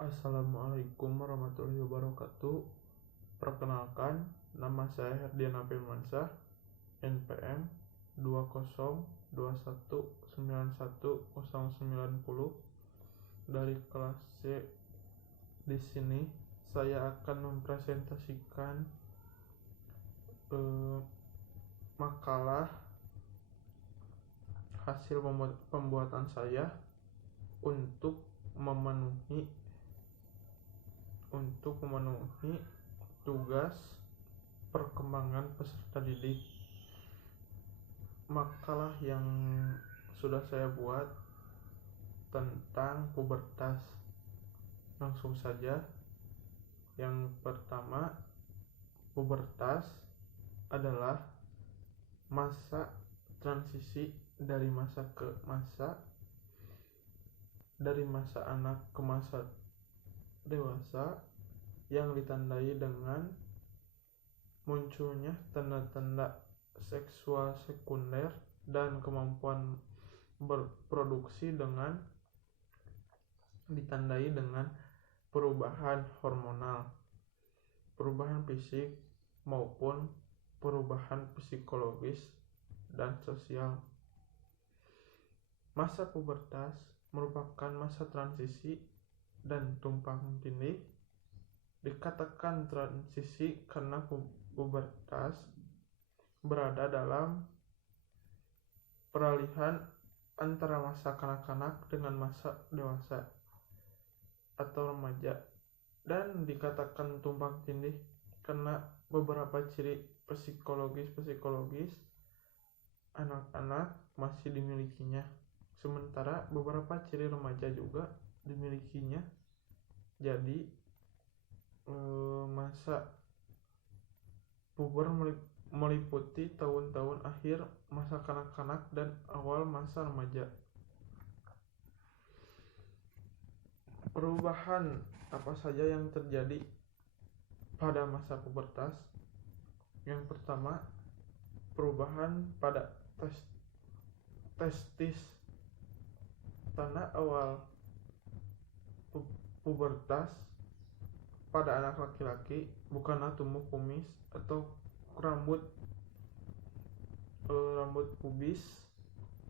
Assalamualaikum warahmatullahi wabarakatuh. Perkenalkan, nama saya Herdian Firmansyah, NPM 202191090 dari kelas C. Di sini saya akan mempresentasikan makalah hasil pembuatan saya untuk memenuhi tugas perkembangan peserta didik. Makalah yang sudah saya buat tentang pubertas. Langsung saja. Yang pertama, pubertas adalah masa transisi dari masa anak ke masa dewasa yang ditandai dengan munculnya tanda-tanda seksual sekunder dan kemampuan berproduksi dengan ditandai dengan perubahan hormonal, perubahan fisik maupun perubahan psikologis dan sosial. Masa pubertas merupakan masa transisi dan tumpang tindih. Dikatakan transisi karena pubertas berada dalam peralihan antara masa kanak-kanak dengan masa dewasa atau remaja, dan dikatakan tumpang tindih karena beberapa ciri psikologis anak-anak masih dimilikinya, sementara beberapa ciri remaja juga dimilikinya. Jadi masa puber meliputi tahun-tahun akhir masa kanak-kanak dan awal masa remaja. Perubahan apa saja yang terjadi pada masa pubertas? Yang pertama, perubahan pada testis. Tanda awal pubertas pada anak laki-laki bukanlah tumbuh kumis atau rambut pubis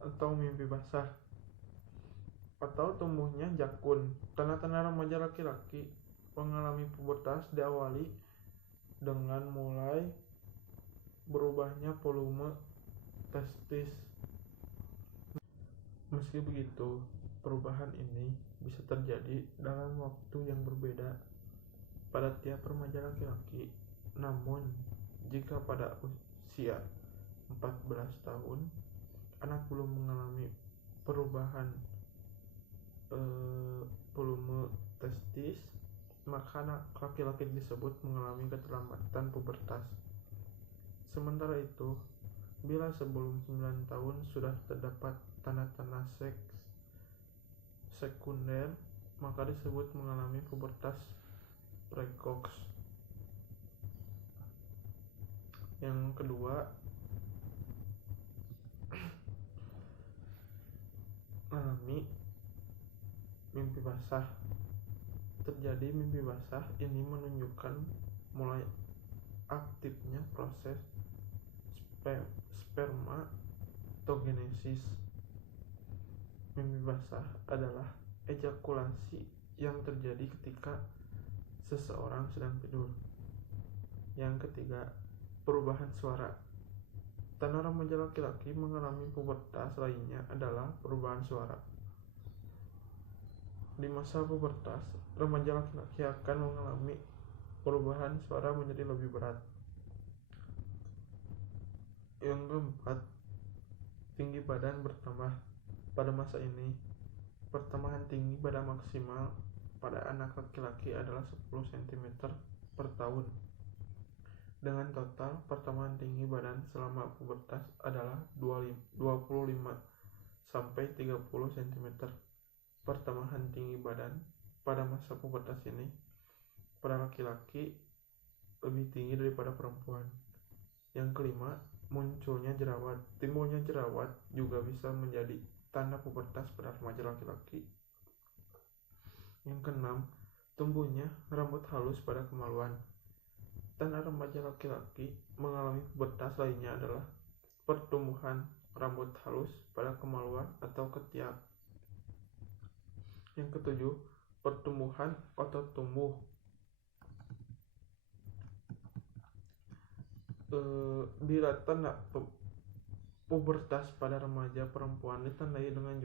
atau mimpi basah atau tumbuhnya jakun. Tanda-tanda remaja laki-laki mengalami pubertas diawali dengan mulai berubahnya volume testis. Meski begitu, perubahan ini bisa terjadi dalam waktu yang berbeda pada tiap remaja laki-laki. Namun, jika pada usia 14 tahun anak belum mengalami perubahan volume testis, maka anak laki-laki disebut mengalami keterlambatan pubertas. Sementara itu, bila sebelum 9 tahun sudah terdapat tanda-tanda seks sekunder, maka disebut mengalami pubertas precox. Yang kedua, mengalami mimpi basah. Terjadi mimpi basah ini menunjukkan mulai aktifnya proses spermatogenesis. Mimpi basah adalah ejakulasi yang terjadi ketika seseorang sedang tidur. Yang ketiga, perubahan suara. Tanda remaja laki-laki mengalami pubertas lainnya adalah perubahan suara. Di masa pubertas, remaja laki-laki akan mengalami perubahan suara menjadi lebih berat. Yang keempat, tinggi badan bertambah. Pada masa ini, pertambahan tinggi badan maksimal pada anak laki-laki adalah 10 cm per tahun. Dengan total pertambahan tinggi badan selama pubertas adalah 25 sampai 30 cm. Pertambahan tinggi badan pada masa pubertas ini pada laki-laki lebih tinggi daripada perempuan. Yang kelima, munculnya jerawat. Timbulnya jerawat juga bisa menjadi tanda pubertas pada remaja laki-laki. Yang keenam, tumbuhnya rambut halus pada kemaluan. Tanda remaja laki-laki mengalami pubertas lainnya adalah pertumbuhan rambut halus pada kemaluan atau ketiak. Yang ketujuh, pertumbuhan otot tubuh. Bila tanda pubertas pada remaja perempuan ditandai dengan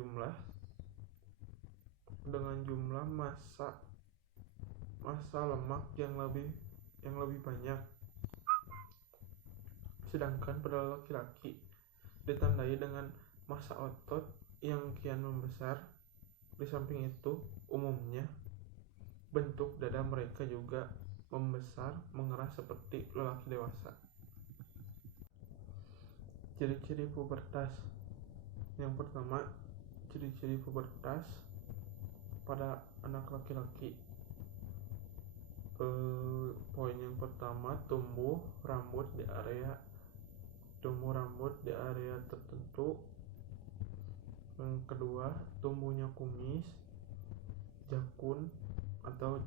jumlah massa lemak yang lebih banyak, sedangkan pada laki-laki ditandai dengan massa otot yang kian membesar. Di samping itu, umumnya bentuk dada mereka juga membesar mengerah seperti lelaki dewasa. Ciri-ciri pubertas. Yang pertama, ciri-ciri pubertas pada anak laki-laki. Poin yang pertama, tumbuh rambut di area tertentu. Yang kedua, tumbuhnya kumis, jakun atau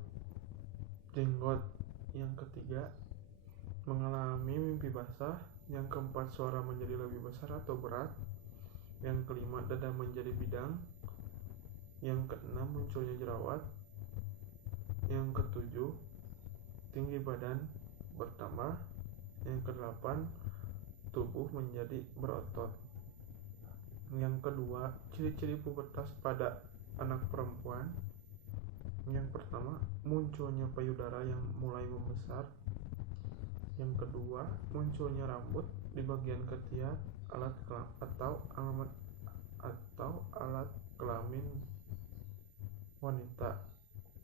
jenggot. Yang ketiga, mengalami mimpi basah. Yang keempat, suara menjadi lebih besar atau berat. Yang kelima, dada menjadi bidang. Yang keenam, munculnya jerawat. Yang ketujuh, tinggi badan bertambah. Yang kedelapan, tubuh menjadi berotot. Yang kedua, ciri-ciri pubertas pada anak perempuan. Yang pertama, munculnya payudara yang mulai membesar. Yang kedua, munculnya rambut di bagian ketiak atau alat kelamin wanita.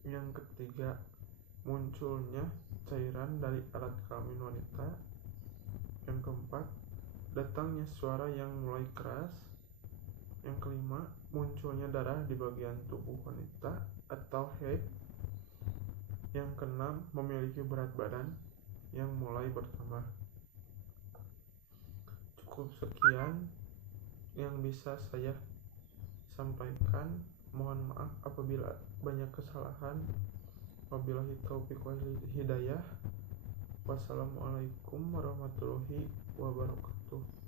Yang ketiga, munculnya cairan dari alat kelamin wanita. Yang keempat, datangnya suara yang mulai keras. Yang kelima, munculnya darah di bagian tubuh wanita atau haid. Yang keenam, memiliki berat badan yang mulai bertambah. Cukup sekian yang bisa saya sampaikan. Mohon maaf apabila banyak kesalahan. Wabillahi taufiq wal hidayah. Wassalamualaikum warahmatullahi wabarakatuh.